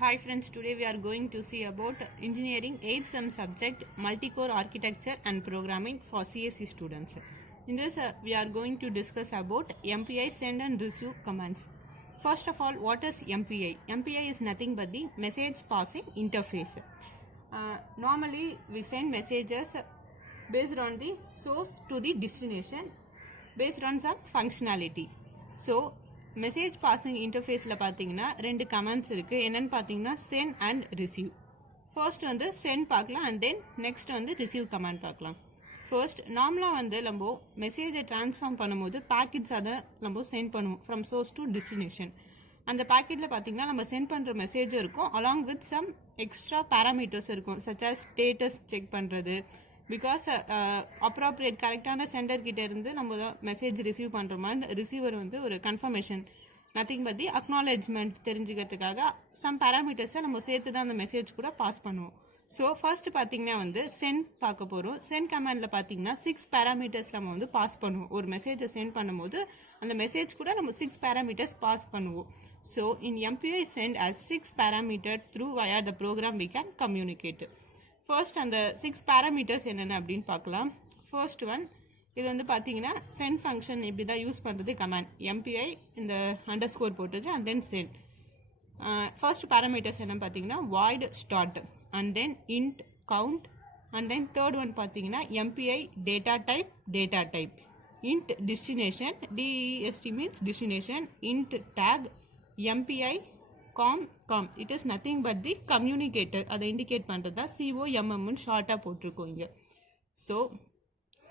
Hi friends, today we are going to see about engineering 8th sem subject multi-core architecture and programming for CSE students. In this we are going to discuss about MPI send and receive commands. First of all, what is MPI? MPI is nothing but the message passing interface. Normally we send messages based on the source to the destination based on some functionality. So message passing இன்டர்ஃபேஸில் பார்த்தீங்கன்னா ரெண்டு comments இருக்குது. என்னென்னு பார்த்தீங்கன்னா send and receive. First வந்து send பார்க்கலாம் and then next வந்து receive comment பார்க்கலாம். ஃபர்ஸ்ட் நார்மலாக வந்து நம்ம மெசேஜை ட்ரான்ஸ்ஃபார்ம் பண்ணும்போது பேக்கெட்ஸாக தான் நம்ம சென்ட் பண்ணுவோம் ஃப்ரம் சோர்ஸ் டு டெஸ்டினேஷன். அந்த பேக்கெட்டில் பார்த்தீங்கன்னா நம்ம சென்ட் பண்ணுற மெசேஜும் இருக்கும் along with some extra parameters இருக்கும் சச் ஆஸ் ஸ்டேட்டஸ் செக் பண்ணுறது. பிகாஸ் அப்ராப்ரியேட் கரெக்டான சென்டர்கிட்ட இருந்து நம்ம தான் மெசேஜ் ரிசீவ் பண்ணுற மாதிரி ரிசீவர் வந்து ஒரு confirmation nothing but the acknowledgement தெரிஞ்சுக்கிறதுக்காக சம் பேராமீட்டர்ஸை நம்ம சேர்த்து தான் அந்த மெசேஜ் கூட பாஸ் பண்ணுவோம். ஸோ ஃபர்ஸ்ட் பார்த்தீங்கன்னா வந்து சென்ட் பார்க்க போகிறோம். சென்ட் கமாண்டில் பார்த்தீங்கன்னா 6 பேராமீட்டர்ஸ் நம்ம வந்து பாஸ் பண்ணுவோம். ஒரு மெசேஜை சென்ட் பண்ணும்போது அந்த மெசேஜ் கூட நம்ம 6 பேராமீட்டர்ஸ் பாஸ் பண்ணுவோம். So in MPI send as 6 parameter through via the program we can communicate. First அந்த 6 பேராமீட்டர்ஸ் என்னென்ன அப்படின்னு பார்க்கலாம். ஃபர்ஸ்ட் ஒன் இது வந்து பார்த்தீங்கன்னா சென்ட் ஃபங்க்ஷன் இப்படி தான் யூஸ் பண்ணுறது கமாண்ட் MPI இந்த அண்டர்ஸ்கோர் போட்டுட்டு and then send. First parameters என்னன்னு பார்த்தீங்கன்னா void start and then int count and then third one பார்த்தீங்கன்னா MPI data type int destination DEST means destination int tag MPI com it is nothing but the communicator அதை indicate பண்ணுறது தான் COMMன்னு ஷார்ட்டாக போட்டிருக்கோம் இங்கே. So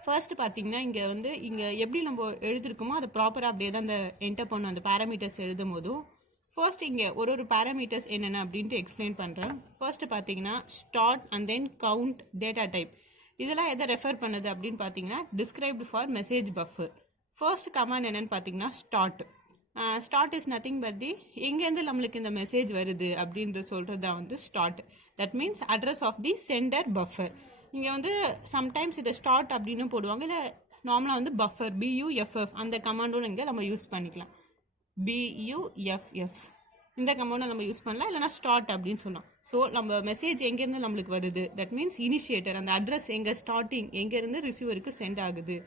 first பார்த்தீங்கன்னா இங்கே எப்படி நம்ம எழுதிருக்கோமோ அதை ப்ராப்பராக அப்படியே தான் அந்த என்டர் பண்ணும் அந்த பேராமீட்டர்ஸ் எழுதும் போதும். ஃபர்ஸ்ட் இங்கே ஒரு பேராமீட்டர்ஸ் என்னென்ன அப்படின்ட்டு எக்ஸ்பிளைன் பண்ணுறேன். ஃபர்ஸ்ட் பார்த்தீங்கன்னா start and then count data type இதெல்லாம் எதை ரெஃபர் பண்ணுது அப்படின்னு பார்த்தீங்கன்னா described for message buffer. First command என்னென்னு பார்த்தீங்கன்னா start is nothing but the எங்கேருந்து நம்மளுக்கு இந்த மெசேஜ் வருது அப்படின்ற சொல்கிறது தான் வந்து start. That means address of the sender buffer. இங்கே வந்து சம்டைம்ஸ் இதை ஸ்டார்ட் அப்படின்னு போடுவாங்க, இல்லை நார்மலாக வந்து பஃபர் BUFF அந்த கமாண்டும் இங்கே நம்ம யூஸ் பண்ணிக்கலாம். BUFF இந்த கமாண்டும் நம்ம யூஸ் பண்ணலாம், இல்லைனா ஸ்டார்ட் அப்படின்னு சொல்லலாம். ஸோ நம்ம மெசேஜ் எங்கேருந்து நம்மளுக்கு வருது தட் மீன்ஸ் இனிஷியேட்டர் அந்த அட்ரஸ் எங்கே ஸ்டார்டிங் எங்கேருந்து ரிசீவருக்கு சென்ட் ஆகுது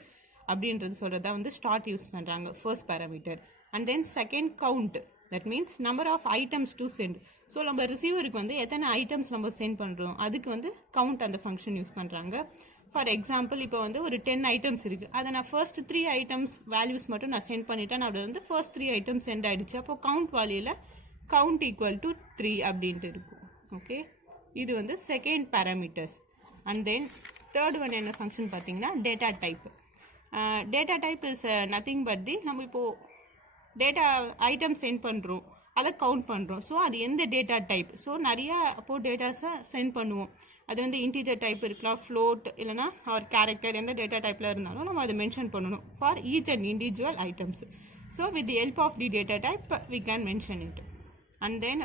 அப்படின்றது சொல்கிறதா வந்து ஸ்டார்ட் யூஸ் பண்ணுறாங்க first parameter. And then second count that means number of items to send. So நம்ம ரிசீவருக்கு வந்து எத்தனை ஐட்டம்ஸ் நம்ம சென்ட் பண்ணுறோம் அதுக்கு வந்து கவுண்ட் அந்த ஃபங்க்ஷன் யூஸ் பண்ணுறாங்க. ஃபார் எக்ஸாம்பிள் இப்போ வந்து ஒரு 10 ஐட்டம்ஸ் இருக்குது, அதை நான் ஃபர்ஸ்ட் 3 ஐட்டம்ஸ் வேல்யூஸ் மட்டும் நான் சென்ட் பண்ணிட்டேன். நான் வந்து ஃபர்ஸ்ட் 3 ஐட்டம்ஸ் சென்ட் ஆகிடுச்சு. அப்போது கவுண்ட் வேல்யூவில் கவுண்ட் ஈக்குவல் டு 3 அப்படின்ட்டு இருக்கும். ஓகே, இது வந்து second parameters. And then third one என்ன ஃபங்க்ஷன் பார்த்தீங்கன்னா data type. Data type is nothing but தி நம்ம இப்போது டேட்டா ஐட்டம் சென்ட் பண்ணுறோம், அதை கவுண்ட் பண்ணுறோம். ஸோ அது எந்த டேட்டா டைப். ஸோ நிறையா அப்போது டேட்டாஸை சென்ட் பண்ணுவோம். அது வந்து இன்டீஜர் டைப் இருக்கலாம், ஃப்ளோட் இல்லைனா ஒரு கேரக்டர் எந்த டேட்டா டைப்பில் இருந்தாலும் நம்ம அதை மென்ஷன் பண்ணணும் for each and individual items. So with the help of the data type we can mention it. And then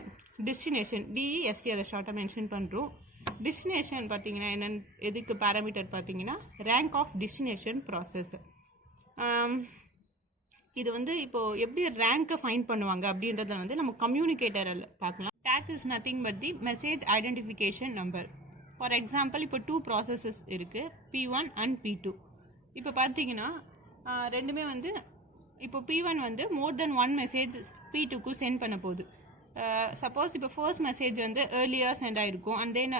destination DEST அதை ஷார்ட்டாக மென்ஷன் பண்ணுறோம். டெஸ்டினேஷன் பார்த்தீங்கன்னா என்னென்னு எதுக்கு பேராமீட்டர் பார்த்தீங்கன்னா ரேங்க் ஆஃப் டெஸ்டினேஷன் ப்ராசஸ். இது வந்து இப்போது எப்படி ரேங்கை ஃபைண்ட் பண்ணுவாங்க அப்படின்றத வந்து நம்ம கம்யூனிகேட்டரில் பார்க்கலாம். Take is nothing but the message identification number. For example இப்போ 2 ப்ராசஸஸ் இருக்குது, P1 அண்ட் P2. இப்போ பார்த்தீங்கன்னா ரெண்டுமே வந்து இப்போ P1 வந்து மோர் தென் 1 மெசேஜ் P2க்கு சென்ட் பண்ண போகுது. சப்போஸ் இப்போ ஃபர்ஸ்ட் மெசேஜ் வந்து ஏர்லியாக சென்ட் ஆகிருக்கும் அண்ட் தென்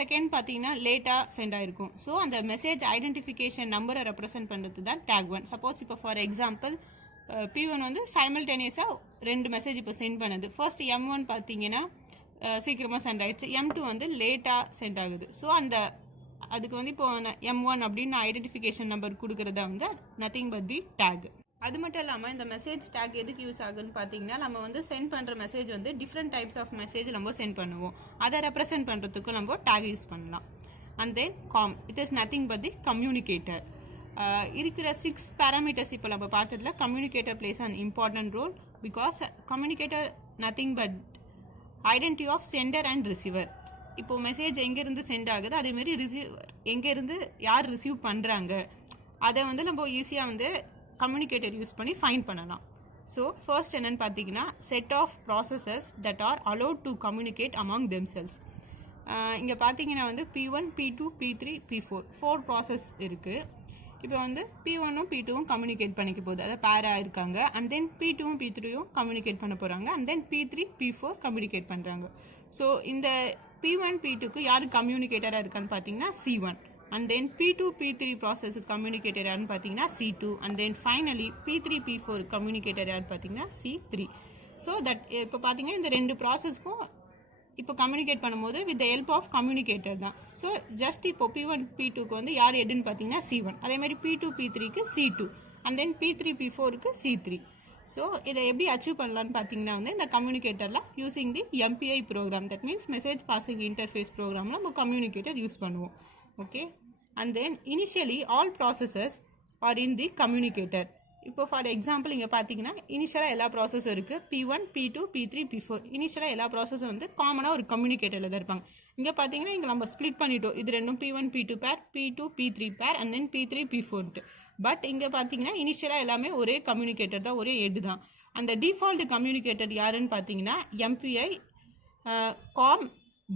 செகண்ட் பார்த்தீங்கன்னா லேட்டாக சென்ட் ஆகிருக்கும். ஸோ அந்த மெசேஜ் ஐடென்டிஃபிகேஷன் நம்பரை ரெப்ரசென்ட் பண்ணுறது தான் டேக் 1. சப்போஸ் இப்போ ஃபார் எக்ஸாம்பிள் P1 வந்து சைமல்டேனியஸாக 2 மெசேஜ் இப்போ சென்ட் பண்ணுது. ஃபர்ஸ்ட் M1 பார்த்தீங்கன்னா சீக்கிரமாக சென்ட் ஆகிடுச்சு, M2 வந்து லேட்டாக சென்ட் ஆகுது. ஸோ அதுக்கு வந்து இப்போ M1 அப்படின்னு ஐடென்டிஃபிகேஷன் நம்பர் கொடுக்குறதா வந்து நத்திங் பட் தி டேக். அது மட்டும் இல்லாமல் இந்த மெசேஜ் டேக் எதுக்கு யூஸ் ஆகுதுன்னு பார்த்தீங்கன்னா நம்ம வந்து சென்ட் பண்ணுற மெசேஜ் வந்து டிஃப்ரெண்ட் டைப்ஸ் ஆஃப் மெசேஜ் நம்ம சென்ட் பண்ணுவோம், அதை ரெப்ரசென்ட் பண்ணுறதுக்கும் நம்ம டேக் யூஸ் பண்ணலாம். And then it is nothing but the communicator. இருக்கிற 6 பேராமீட்டர்ஸ் இப்போ நம்ம பார்த்ததுல communicator plays an important role because communicator nothing but identity of sender and receiver. இப்போது மெசேஜ் எங்கேருந்து சென்ட் ஆகுது அதேமாரி ரிசீவர் எங்கேருந்து யார் ரிசீவ் பண்ணுறாங்க அதை வந்து நம்ம ஈஸியாக வந்து கம்யூனிகேட்டர் யூஸ் பண்ணி ஃபைண்ட் பண்ணலாம். ஸோ ஃபர்ஸ்ட் என்னன்னு பார்த்தீங்கன்னா set of processes that are allowed to communicate among themselves. இங்கே பார்த்தீங்கன்னா வந்து P1, P2, P3, P4 4 process இருக்குது. இப்போ வந்து P1ம் P2வும் கம்யூனிகேட் பண்ணிக்க போகுது, அதாவது பேராக இருக்காங்க. அண்ட் தென் P2வும் P3யும் கம்யூனிகேட் பண்ண போகிறாங்க. And then P3, P4 communicate பண்ணுறாங்க. ஸோ இந்த P1, P2க்கு யார் கம்யூனிகேட்டராக இருக்கான்னு பார்த்தீங்கன்னா C1. And then P2, P3 ப்ராசஸுக்கு communicator யாருன்னு பார்த்தீங்கன்னா C2. And then finally P3, P4 communicator யாருன்னு பார்த்தீங்கன்னா C3. ஸோ தட் இப்போ பார்த்தீங்கன்னா இந்த ரெண்டு ப்ராசஸ்க்கும் இப்போ கம்யூனிகேட் பண்ணும்போது with the help of communicator தான். ஸோ ஜஸ்ட் இப்போ P1, P2க்கு வந்து யார் ஹெட்னு பார்த்தீங்கன்னா C1. அதேமாதிரி P2, P3க்கு C2. And then P3, P4க்கு C3. So இதை எப்படி அச்சீவ் பண்ணலான்னு பார்த்தீங்கன்னா வந்து இந்த கம்யூனிகேட்டரில் using the MPI program, that means message passing interface ப்ரோக்ராமில் நம்ம கம்யூனிகேட்டர் யூஸ் பண்ணுவோம். Okay, and then initially all processes are in the communicator. இப்போ ஃபார் எக்ஸாம்பிள் இங்கே பார்த்தீங்கன்னா இனிஷியலாக எல்லா ப்ராசஸும் இருக்குது. P1, P2, P3, P4 இனிஷியலாக எல்லா ப்ராசஸும் வந்து காமனாக ஒரு கம்யூனிகேட்டரில் தான் இருப்பாங்க. இங்கே பார்த்தீங்கன்னா இங்கே நம்ம ஸ்ப்ளிட் பண்ணிட்டோம், இது ரெண்டும் P1, P2 பேர், P2, P3 பேர், and then P3, P4. But இங்கே பார்த்தீங்கன்னா இனிஷியலாக எல்லாமே ஒரே கம்யூனிகேட்டர் தான், ஒரே ஹெட் தான். அந்த டிஃபால்ட் கம்யூனிகேட்டர் யாருன்னு பார்த்தீங்கன்னா MPI காம்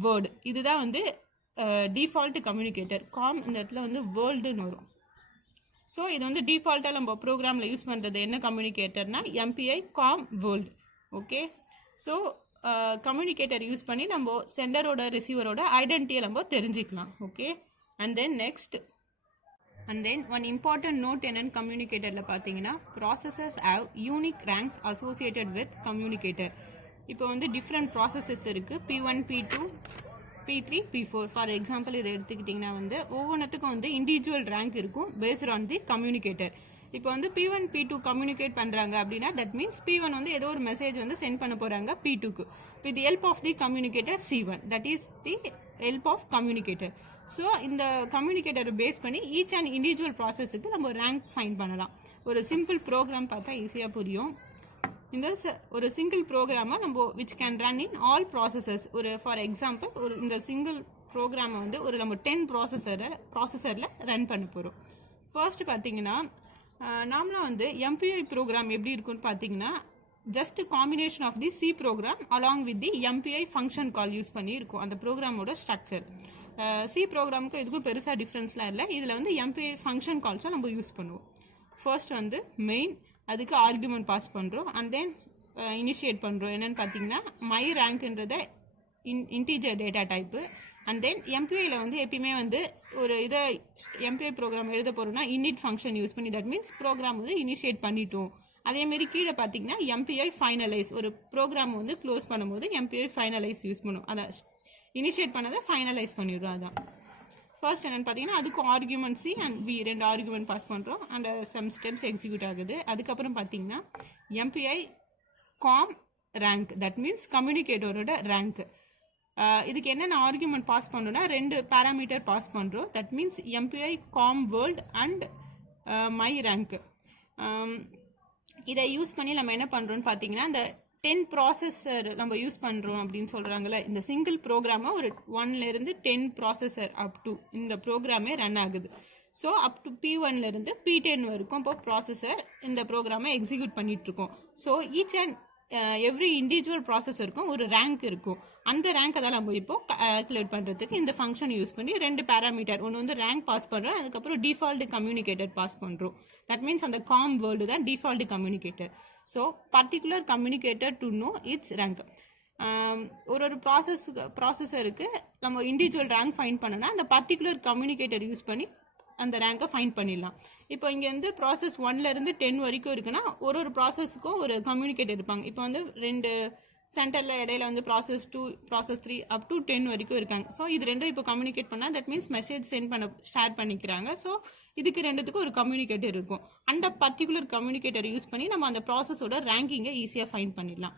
வேர்டு. இதுதான் வந்து டிஃபால்ட் கம்யூனிகேட்டர். காம் இந்த இடத்துல வந்து வேர்ல்டுன்னு வரும். ஸோ இது வந்து டிஃபால்ட்டாக நம்ம ப்ரோக்ராமில் யூஸ் பண்ணுறது என்ன கம்யூனிகேட்டர்னா MPI comm world. Okay, so communicator use பண்ணி நம்ம சென்டரோட ரிசீவரோட ஐடென்டிட்டியை நம்ம தெரிஞ்சுக்கலாம். Okay, and then next and then one important note என்னென்னு கம்யூனிகேட்டரில் பார்த்தீங்கன்னா processes have unique ranks associated with communicator. இப்போ வந்து டிஃப்ரெண்ட் ப்ராசஸஸ் இருக்குது, P1, P2, P3, P4. For example இதை எடுத்துக்கிட்டிங்கன்னா வந்து ஒவ்வொன்றுத்துக்கும் வந்து இண்டிவிஜுவல் ரேங்க் இருக்கும் பேஸ்ட் ஆன் தி கம்யூனிகேட்டர். இப்போ வந்து P1, P2 கம்யூனிகேட் பண்ணுறாங்க அப்படின்னா தட் மீன்ஸ் P1 வந்து ஏதோ ஒரு மெசேஜ் வந்து சென்ட் பண்ண போகிறாங்க P2க்கு with help of the communicator C1, that is the help of communicator. So இந்த கம்யூனிகேட்டரை பேஸ் பண்ணி ஈச் அண்ட் இண்டிவிஜுவல் ப்ராசஸுக்கு நம்ம ரேங்க் ஃபைண்ட் பண்ணலாம். ஒரு சிம்பிள் ப்ரோக்ராம் பார்த்தா ஈஸியாக புரியும். இந்த ஒரு சிங்கிள் ப்ரோக்ராமை நம்ம which can run in all processes. ஒரு ஃபார் எக்ஸாம்பிள் ஒரு இந்த சிங்கிள் ப்ரோக்ராமை வந்து ஒரு நம்ம 10 ப்ராசஸரில் ரன் பண்ண போகிறோம். ஃபர்ஸ்ட் பார்த்தீங்கன்னா நாமளாக வந்து MPI ப்ரோக்ராம் எப்படி இருக்குன்னு பார்த்தீங்கன்னா just combination of the C program along with the MPI function call use பண்ணி இருக்கும் அந்த ப்ரோக்ராமோட ஸ்ட்ரக்சர். C ப்ரோக்ராமுக்கு எதுக்கும் பெருசாக டிஃப்ரென்ஸ்லாம் இல்லை. இதில் வந்து MPI ஃபங்க்ஷன் கால்ஸை நம்ம யூஸ் பண்ணுவோம். ஃபர்ஸ்ட் வந்து மெயின், அதுக்கு ஆர்குமெண்ட் பாஸ் பண்ணுறோம். அண்ட் தென் இனிஷியேட் பண்ணுறோம். என்னென்னு பார்த்தீங்கன்னா மை ரேங்க்ன்றத integer data type. And then MPIயில் வந்து எப்பயுமே வந்து ஒரு இதை MPI ப்ரோக்ராம் எழுத போகிறோம்னா init ஃபங்க்ஷன் யூஸ் பண்ணி தட் மீன்ஸ் ப்ரோக்ராம் வந்து இனிஷியேட் பண்ணிட்டோம். அதேமாரி கீழே பார்த்தீங்கன்னா MPI ஃபைனலைஸ், ஒரு ப்ரோக்ராம் வந்து க்ளோஸ் பண்ணும்போது MPI ஃபைனலைஸ் யூஸ் பண்ணுவோம். அதை இனிஷியேட் பண்ணதை ஃபைனலைஸ் பண்ணிடுறோம். அதான் ஃபர்ஸ்ட் என்னென்னு பார்த்தீங்கன்னா அதுக்கு ஆர்குமெண்ட் C அண்ட் B ரெண்டு ஆர்குமெண்ட் பாஸ் பண்ணுறோம். அந்த சம் ஸ்டெப்ஸ் எக்ஸிக்யூட் ஆகுது. அதுக்கப்புறம் பார்த்தீங்கன்னா MPI comm rank, that means கம்யூனிகேட்டரோட ரேங்க். இதுக்கு என்னென்ன ஆர்குமெண்ட் பாஸ் பண்ணோன்னா 2 பேராமீட்டர் பாஸ் பண்ணுறோம். That means MPI comm world and my rank. இதை யூஸ் பண்ணி நம்ம என்ன பண்ணுறோன்னு பார்த்தீங்கன்னா இந்த 10 ப்ராசஸர் நம்ம யூஸ் பண்ணுறோம் அப்படின்னு சொல்கிறாங்களே, இந்த சிங்கிள் ப்ரோக்ராமை ஒரு 1லேருந்து 10 ப்ராசஸர் அப் டு இந்த ப்ரோக்ராமே ரன் ஆகுது. ஸோ அப் டு P1லேருந்து P10 வரைக்கும் இப்போ ப்ராசஸர் இந்த ப்ரோக்ராமை எக்ஸிக்யூட் பண்ணிகிட்ருக்கோம். So each and every individual ப்ராசஸருக்கும் ஒரு ரேங்க் இருக்கும். அந்த ரேங்க் தான் நம்ம இப்போ கால்குலேட் பண்ணுறதுக்கு இந்த ஃபங்க்ஷன் யூஸ் பண்ணி 2 பேராமீட்டர், ஒன்று வந்து ரேங்க் பாஸ் பண்ணுறோம், அதுக்கப்புறம் டிஃபால்ட் கம்யூனிகேட்டர் பாஸ் பண்ணுறோம். தட் மீன்ஸ் அந்த காம் வேர்ல்டு தான் default communicator. So particular communicator to know it's rank. ஒரு ப்ராசஸருக்கு நம்ம இண்டிவிஜுவல் ரேங்க் ஃபைண்ட் பண்ணோன்னா அந்த பர்டிகுலர் கம்யூனிகேட்டர் யூஸ் பண்ணி அந்த ரேங்கை ஃபைண்ட் பண்ணிடலாம். இப்போ இங்கே வந்து ப்ராசஸ் 1லேருந்து 10 வரைக்கும் இருக்குன்னா ஒரு ப்ராசஸுக்கும் ஒரு கம்யூனிகேட்டர் இருப்பாங்க. இப்போ வந்து 2 சென்டரில் இடையில வந்து ப்ராசஸ் 2, ப்ராசஸ் 3 அப் டு 10 வரைக்கும் இருக்காங்க. ஸோ இது ரெண்டும் இப்போ கம்யூனிகேட் பண்ணால் தட் மீன்ஸ் மெசேஜ் ஷேர் பண்ணிக்கிறாங்க. ஸோ இதுக்கு ரெண்டுத்துக்கும் ஒரு கம்யூனிகேட்டர் இருக்கும். அந்த பர்டிகுலர் கம்யூனிகேட்டர் யூஸ் பண்ணி நம்ம அந்த ப்ராசஸோட ரேங்கிங்கை ஈஸியாக ஃபைண்ட் பண்ணிடலாம்.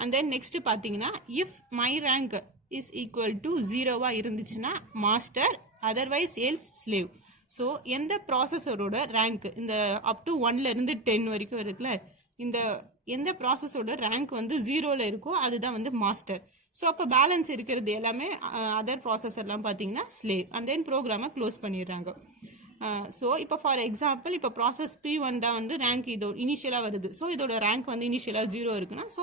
அண்ட் தென் நெக்ஸ்ட் பார்த்தீங்கன்னா if my rank is equal to 0 இருந்துச்சுன்னா master, otherwise else slave. So எந்த ப்ராசஸரோட ரேங்க் இந்த அப் டு 1லேருந்து 10 வரைக்கும் இருக்குல்ல, இந்த எந்த ப்ராசஸோட ரேங்க் வந்து 0ல் இருக்கோ அதுதான் வந்து மாஸ்டர். ஸோ அப்போ பேலன்ஸ் இருக்கிறது எல்லாமே அதர் ப்ராசஸர்லாம் பார்த்தீங்கன்னா ஸ்லேவ். அண்ட் தென் ப்ரோக்ராமை க்ளோஸ் பண்ணிடுறாங்க. ஸோ இப்போ ஃபார் எக்ஸாம்பிள் இப்போ ப்ராசஸ் P1 தான் வந்து ரேங்க் இதோட இனிஷியலாக வருது. ஸோ இதோட ரேங்க் வந்து இனிஷியலாக 0 இருக்குன்னா ஸோ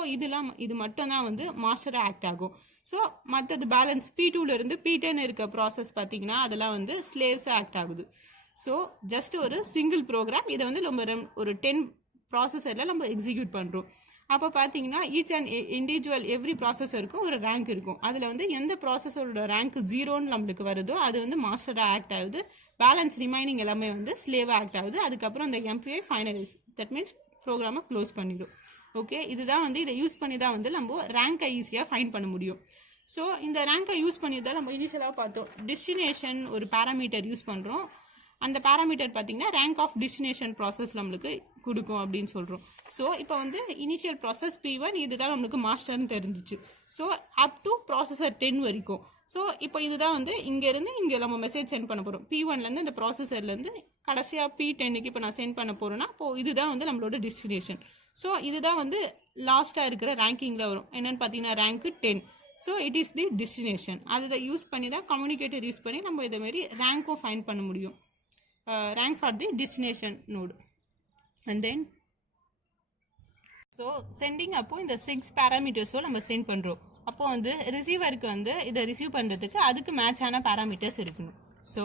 இது மட்டும் தான் வந்து மாஸ்டராக ஆக்ட் ஆகும். ஸோ மற்றது பேலன்ஸ் P2லேருந்து P10 இருக்க ப்ராசஸ் பார்த்தீங்கன்னா அதெல்லாம் வந்து ஸ்லேவ்ஸாக ஆக்ட் ஆகுது. ஸோ ஜஸ்ட் ஒரு சிங்கிள் ப்ரோக்ராம் இதை வந்து நம்ம ஒரு 10 ப்ராசஸரில் நம்ம எக்ஸிக்யூட் பண்ணுறோம். அப்போ பார்த்தீங்கன்னா ஈச் அண்ட் இண்டிவிஜுவல் எவ்ரி ப்ராசஸருக்கும் ஒரு ரேங்க் இருக்கும். அதில் வந்து எந்த ப்ராசஸரோட ரேங்க் 0ன்னு நம்மளுக்கு வருதோ அது வந்து மாஸ்டராக ஆக்ட் ஆகுது. பேலன்ஸ் ரிமைனிங் எல்லாமே வந்து ஸ்லேவாக ஆக்ட் ஆகுது. அதுக்கப்புறம் அந்த MPI ஃபைனலைஸ், தட் மீன்ஸ் ப்ரோக்ராமை க்ளோஸ் பண்ணிடும். ஓகே, இதுதான் வந்து இதை யூஸ் பண்ணி தான் வந்து நம்ம ரேங்கை ஈஸியாக ஃபைண்ட் பண்ண முடியும். ஸோ இந்த ரேங்கை யூஸ் பண்ணி தான் நம்ம இனிஷியலாக பார்த்தோம் டெஸ்டினேஷன் ஒரு பேராமீட்டர் யூஸ் பண்ணுறோம். அந்த பேராமீட்டர் பார்த்தீங்கன்னா ரேங்க் ஆஃப் டெஸ்டினேஷன் ப்ராசஸ் நம்மளுக்கு கொடுக்கும் அப்படின்னு சொல்கிறோம். ஸோ இப்போ வந்து இனிஷியல் ப்ராசஸ் P1 இதுதான் நம்மளுக்கு மாஸ்டர்னு தெரிஞ்சிச்சு. ஸோ அப் டு ப்ராசஸர் 10 வரைக்கும். ஸோ இப்போ இதுதான் வந்து இங்கேருந்து இங்கே நம்ம மெசேஜ் சென்ட் பண்ண போகிறோம். P1லேருந்து இந்த ப்ராசஸர்லேருந்து கடைசியாக P10க்கு இப்போ நான் சென்ட் பண்ண போகிறேன்னா இப்போ இதுதான் வந்து நம்மளோட டெஸ்டினேஷன். ஸோ இதுதான் வந்து லாஸ்ட்டாக இருக்கிற ரேங்கிங்கில் வரும். என்னென்னு பார்த்தீங்கன்னா rank 10. So it is the destination. அதை யூஸ் பண்ணி தான் கம்யூனிகேட்டர் யூஸ் பண்ணி நம்ம இதேமாரி ரேங்க்கும் ஃபைண்ட் பண்ண முடியும். Rank for the destination node. And then so sending அப்போ இந்த 6 பேராமீட்டர்ஸோ நம்ம சென்ட் பண்ணுறோம். அப்போ வந்து ரிசீவருக்கு வந்து இதை ரிசீவ் பண்ணுறதுக்கு அதுக்கு மேட்சான பேராமீட்டர்ஸ் இருக்கணும். So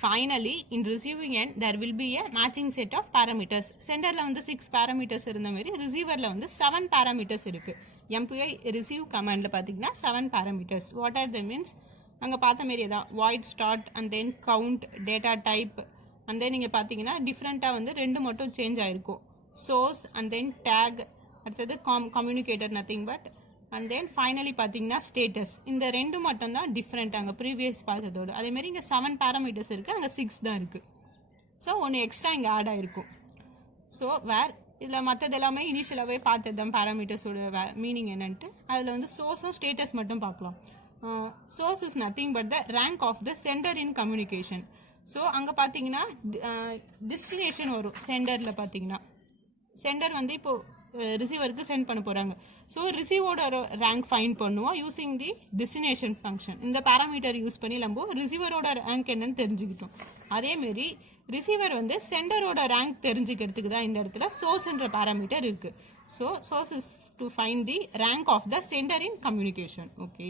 finally in receiving end there will be a matching set of parameters. சென்டரில் வந்து 6 பேராமீட்டர்ஸ் இருந்த மாதிரி ரிசீவரில் வந்து 7 பேராமீட்டர்ஸ் இருக்குது. MPI ரிசீவ் கமாண்டில் பார்த்தீங்கன்னா 7 parameters. What are the means அங்கே பார்த்த மாரியே தான் void start and then count data type and then நீங்கள் பார்த்தீங்கன்னா டிஃப்ரெண்ட்டாக வந்து 2 மட்டும் சேஞ்ச் ஆகிருக்கும். சோர்ஸ் அண்ட் தென் டேக், அடுத்தது communicator nothing but, and then finally பார்த்தீங்கன்னா ஸ்டேட்டஸ். இந்த 2 மட்டும் தான் டிஃப்ரெண்ட் அங்கே ப்ரீவியஸ் பார்த்ததோடு. அதேமாரி இங்கே 7 பேராமீட்டர்ஸ் இருக்குது, அங்கே 6 தான் இருக்குது. ஸோ ஒன்று எக்ஸ்ட்ரா இங்கே ஆட் ஆகிருக்கும். ஸோ இதில் மற்றது எல்லாமே இனிஷியலாகவே பார்த்தது தான் பேராமீட்டர்ஸோட மீனிங் என்னன்ட்டு. அதில் வந்து சோர்ஸும் ஸ்டேட்டஸ் மட்டும் பார்க்கலாம். Source is nothing but the rank of the sender in communication. So அங்கே பார்த்தீங்கன்னா டெஸ்டினேஷன் வரும். சென்டரில் பார்த்தீங்கன்னா சென்டர் வந்து இப்போது ரிசீவருக்கு சென்ட் பண்ண போகிறாங்க. ஸோ ரிசீவோட ரேங்க் ஃபைண்ட் பண்ணுவோம் யூஸிங் தி டெஸ்டினேஷன் ஃபங்க்ஷன். இந்த பேராமீட்டர் யூஸ் பண்ணி நம்ம ரிசீவரோட ரேங்க் என்னன்னு தெரிஞ்சுக்கிட்டோம். அதேமாரி ரிசீவர் வந்து சென்டரோட ரேங்க் தெரிஞ்சுக்கிறதுக்கு தான் இந்த இடத்துல சோர்ஸ்ன்ற பேராமீட்டர் இருக்குது. So source is to find the rank of the sender in communication. Okay,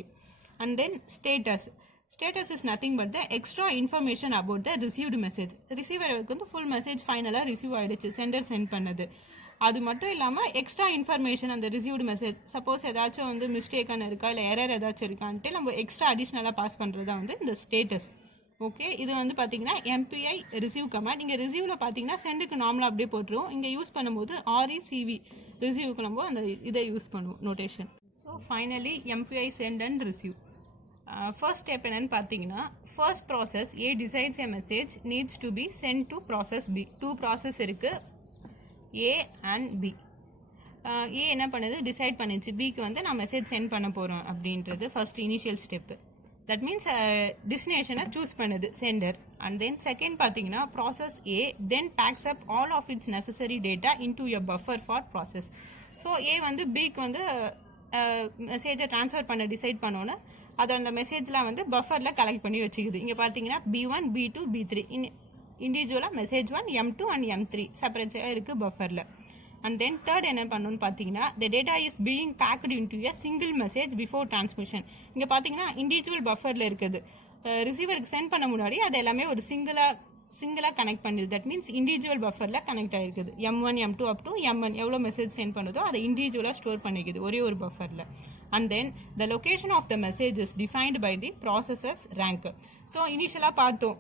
and then status. Status is nothing but the extra information about the received message. ரிசீவருக்கு வந்து ஃபுல் மெசேஜ் ஃபைனலாக receive ஆகிடுச்சு, sender send பண்ணது. அது மட்டும் இல்லாமல் extra information அந்த received message suppose ஏதாச்சும் வந்து மிஸ்டேக்கான இருக்கா இல்லை எரர் ஏதாச்சும் இருக்கான்ட்டு நம்ம எக்ஸ்ட்ரா அடிஷ்னலாக பாஸ் பண்ணுறது தான் வந்து இந்த ஸ்டேட்டஸ். ஓகே, இது வந்து பார்த்தீங்கன்னா MPI ரிசீவ் கமாண்ட். இங்கே ரிசீவில் பார்த்தீங்கன்னா சென்டுக்கு நார்மலாக அப்படியே போட்டுருவோம். இங்கே யூஸ் பண்ணும்போது RECV ரிசீவுக்கு நம்ம அந்த இதை யூஸ் பண்ணுவோம் notation. So finally MPI send and receive. First step என்னன்னு பார்த்தீங்கன்னா first process A decides a message needs to be sent to process B. 2 process இருக்குது, A and B. A என்ன பண்ணுது, டிசைட் பண்ணிச்சு Bக்கு வந்து நான் மெசேஜ் சென்ட் பண்ண போகிறோம் அப்படின்றது first initial step. That means டெஸ்டினேஷனை சூஸ் பண்ணுது சென்டர். அண்ட் தென் செகண்ட் பார்த்தீங்கன்னா process A then packs up all of its necessary data into a buffer for process. So A வந்து Bக்கு வந்து மெசேஜை ட்ரான்ஸ்ஃபர் பண்ண டிசைட் பண்ணோன்னு அதை அந்த மெசேஜ்லாம் வந்து பஃபரில் கலெக்ட் பண்ணி வச்சுக்குது. இங்கே பார்த்தீங்கன்னா B1, B2, B3 இண்டிவிஜுவலாக மெசேஜ் 1, M2 அண்ட் M3 செப்பரேட்டாக இருக்குது பஃபரில். அண்ட் தென் தேர்ட் என்ன பண்ணணும்னு பார்த்தீங்கன்னா the data is being packed into a single message before transmission. இங்கே பார்த்தீங்கன்னா இண்டிவிஜுவல் பஃபரில் இருக்குது, ரிசீவருக்கு சென்ட் பண்ண முன்னாடி அது எல்லாமே ஒரு சிங்கிளாக கனெக்ட் பண்ணிடுது. தட் மீன்ஸ் இண்டிவிஜுவல் பஃபரில் கனெக்ட் ஆகிருக்குது. M1, M2 up to M1 எவ்வளோ மெசேஜ் சென்ட் பண்ணுதோ அதை இண்டிவிஜுவலாக ஸ்டோர் பண்ணிக்குது ஒரே ஒரு பஃபரில். And then the location of the message is defined by the processor's rank. So இனிஷியலாக பார்த்தோம்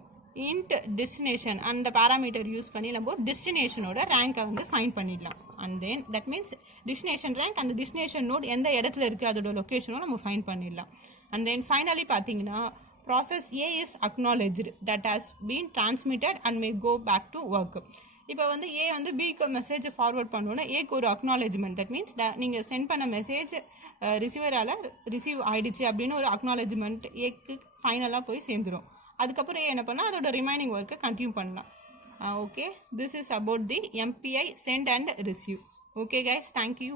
int destination அந்த பேராமீட்டர் யூஸ் பண்ணி நம்ம டெஸ்டினேஷனோட ரேங்கை வந்து ஃபைண்ட் பண்ணிடலாம். And then that means destination rank அந்த டெஸ்டினேஷன் நோட் எந்த இடத்துல இருக்குது அதோட லொக்கேஷனும் நம்ம ஃபைண்ட் பண்ணிடலாம். அண்ட் தென் ஃபைனலி பார்த்தீங்கன்னா process A is acknowledged that has been transmitted and may go back to work. இப்போ வந்து A வந்து Bக்கு மெசேஜை ஃபார்வர்ட் பண்ணோன்னா Aக்கு ஒரு அக்னாலேஜ்மெண்ட். தட் மீன்ஸ் நீங்கள் சென்ட் பண்ண மெசேஜ் ரிசீவரால் ரிசீவ் ஆகிடுச்சு அப்படின்னு ஒரு அக்னாலேஜ்மெண்ட் Aக்கு ஃபைனலாக போய் சேர்ந்துடும். அதுக்கப்புறம் A என்ன பண்ணால் அதோட ரிமைனிங் ஒர்க்கை கண்டினியூ பண்ணலாம். Okay, this is about the MPI send and receive. Okay guys, thank you.